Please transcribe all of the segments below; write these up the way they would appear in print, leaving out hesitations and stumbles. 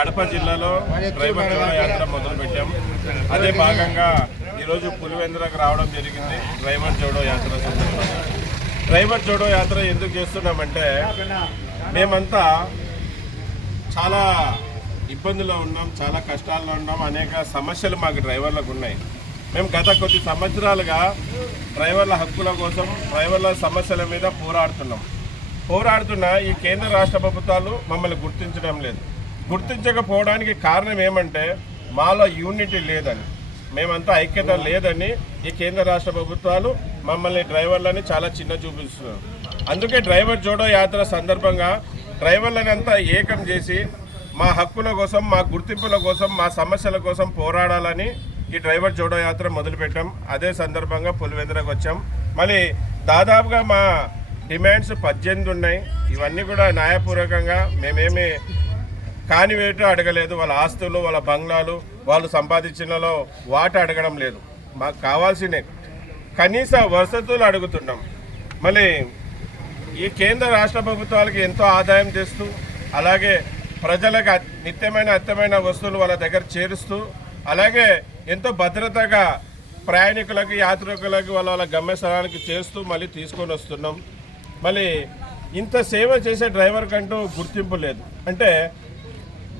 కడప జిల్లాలో డ్రైవర్ జోడో యాత్ర మొదలుపెట్టాం. అదే భాగంగా ఈరోజు పులివెందులకు రావడం జరిగింది. డ్రైవర్ జోడో యాత్ర సందర్భంగా డ్రైవర్ జోడో యాత్ర ఎందుకు చేస్తున్నామంటే మేమంతా చాలా ఇబ్బందుల్లో ఉన్నాం, చాలా కష్టాల్లో ఉన్నాం. అనేక సమస్యలు మాకు డ్రైవర్లకు ఉన్నాయి. మేము గత కొద్ది సంవత్సరాలుగా డ్రైవర్ల హక్కుల కోసం, డ్రైవర్ల సమస్యల మీద పోరాడుతున్న ఈ కేంద్ర రాష్ట్ర ప్రభుత్వాలు మమ్మల్ని గుర్తించడం లేదు. గుర్తించకపోవడానికి కారణం ఏమంటే మాలో యూనిటీ లేదని, మేమంతా ఐక్యత లేదని ఈ కేంద్ర రాష్ట్ర ప్రభుత్వాలు మమ్మల్ని డ్రైవర్లని చాలా చిన్న చూపిస్తున్నారు. అందుకే డ్రైవర్ జోడో యాత్ర సందర్భంగా డ్రైవర్లని అంతా ఏకం చేసి మా హక్కుల కోసం, మా గుర్తింపుల కోసం, మా సమస్యల కోసం పోరాడాలని ఈ డ్రైవర్ జోడో యాత్ర మొదలుపెట్టాం. అదే సందర్భంగా పులివెందులకు వచ్చాం. మళ్ళీ దాదాపుగా మా డిమాండ్స్ 18 ఉన్నాయి. ఇవన్నీ కూడా న్యాయపూర్వకంగా మేమేమి కానివేటు అడగలేదు. వాళ్ళ ఆస్తులు, వాళ్ళ బంగ్లాలు, వాళ్ళు సంపాదించినలో వాట అడగడం లేదు. మాకు కావాల్సిన కనీస వసతులు అడుగుతున్నాం. మళ్ళీ ఈ కేంద్ర రాష్ట్ర ప్రభుత్వాలకి ఎంతో ఆదాయం తెస్తూ, అలాగే ప్రజలకు అత్యమైన వస్తువులు వాళ్ళ దగ్గర చేరుస్తూ, అలాగే ఎంతో భద్రతగా ప్రయాణికులకు, యాత్రికులకు వాళ్ళ గమ్యస్థానానికి చేస్తూ మళ్ళీ తీసుకొని వస్తున్నాం. మళ్ళీ ఇంత సేవ చేసే డ్రైవర్ కంటూ గుర్తింపు లేదు. అంటే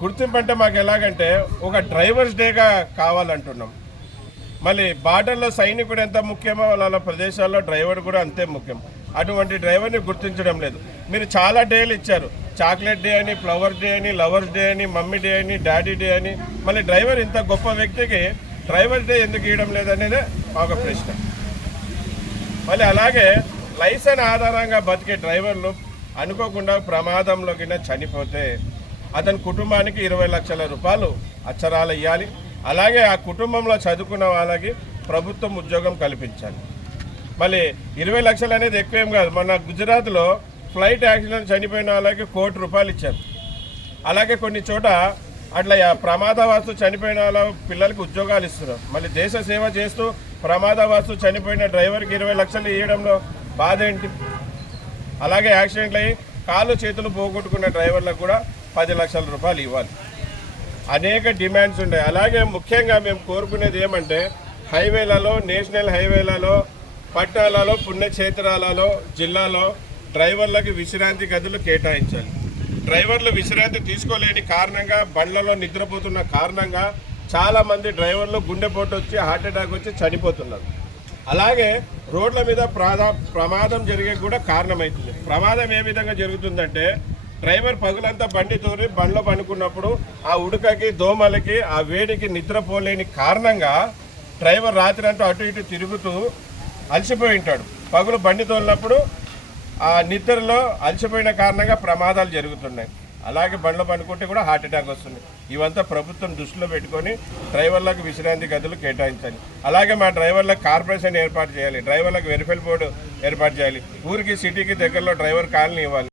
గుర్తింపు అంటే మాకు ఎలాగంటే ఒక డ్రైవర్స్ డేగా కావాలంటున్నాం. మళ్ళీ బార్డర్లో సైనికుడు ఎంత ముఖ్యమో వాళ్ళ ప్రదేశాల్లో డ్రైవర్ కూడా అంతే ముఖ్యం. అటువంటి డ్రైవర్ని గుర్తించడం లేదు. మీరు చాలా డేలు ఇచ్చారు. చాక్లెట్ డే అని, ఫ్లవర్ డే అని, లవర్స్ డే అని, మమ్మీ డే అని, డాడీ డే అని. మళ్ళీ డ్రైవర్ ఇంత గొప్ప వ్యక్తికి డ్రైవర్ డే ఎందుకు ఇవ్వడం లేదనేదే ఒక ప్రశ్న. మళ్ళీ అలాగే లైసెన్స్ ఆధారంగా బతికే డ్రైవర్లు అనుకోకుండా ప్రమాదంలో కింద చనిపోతే అతని కుటుంబానికి 20 లక్షల రూపాయలు అచ్చరాలు ఇవ్వాలి. అలాగే ఆ కుటుంబంలో చదువుకున్న వాళ్ళకి ప్రభుత్వం ఉద్యోగం కల్పించాలి. మళ్ళీ 20 లక్షలు అనేది ఎక్కువేం కాదు. మన గుజరాత్లో ఫ్లైట్ యాక్సిడెంట్ చనిపోయిన వాళ్ళకి 1 కోటి రూపాయలు ఇచ్చారు. అలాగే కొన్ని చోట అట్లా ప్రమాదవస్తు చనిపోయిన వాళ్ళ పిల్లలకి ఉద్యోగాలు ఇస్తున్నారు. మళ్ళీ దేశ సేవ చేస్తూ ప్రమాదవస్తు చనిపోయిన డ్రైవర్కి 20 లక్షలు ఇవ్వడంలో బాధ ఏంటి? అలాగే యాక్సిడెంట్లు అయ్యి కాళ్ళు చేతులు పోగొట్టుకున్న డ్రైవర్లకు కూడా 10 లక్షల రూపాయలు ఇవ్వాలి. అనేక డిమాండ్స్ ఉన్నాయి. అలాగే ముఖ్యంగా మేము కోరుకునేది ఏమంటే హైవేలలో, నేషనల్ హైవేలలో, పట్టణాలలో, పుణ్యక్షేత్రాలలో, జిల్లాలో డ్రైవర్లకు విశ్రాంతి గదులు కేటాయించాలి. డ్రైవర్లు విశ్రాంతి తీసుకోలేని కారణంగా, బండ్లలో నిద్రపోతున్న కారణంగా చాలామంది డ్రైవర్లు గుండెపోటు వచ్చి, హార్ట్ అటాక్ వచ్చి చనిపోతున్నారు. అలాగే రోడ్ల మీద ప్రమాదం జరిగే కూడా కారణమవుతుంది. ప్రమాదం ఏ విధంగా జరుగుతుందంటే డ్రైవర్ పగులంతా బండి తోరి బండ్లో పండుకున్నప్పుడు ఆ ఉడకకి, దోమలకి, ఆ వేడికి నిద్రపోలేని కారణంగా డ్రైవర్ రాత్రి అంతా అటు ఇటు తిరుగుతూ అలసిపోయి ఉంటాడు. పగులు బండి తోలినప్పుడు ఆ నిద్రలో అలసిపోయిన కారణంగా ప్రమాదాలు జరుగుతున్నాయి. అలాగే బండ్లో పండుకుంటే కూడా హార్ట్ అటాక్ వస్తుంది. ఇవంతా ప్రభుత్వం దృష్టిలో పెట్టుకొని డ్రైవర్లకు విశ్రాంతి గదులు కేటాయించాలి. అలాగే మా డ్రైవర్లకు కార్పొరేషన్ ఏర్పాటు చేయాలి. డ్రైవర్లకు వెరిఫైల్ బోర్డు ఏర్పాటు చేయాలి. ఊరికి, సిటీకి దగ్గరలో డ్రైవర్ కాలనీ ఇవ్వాలి.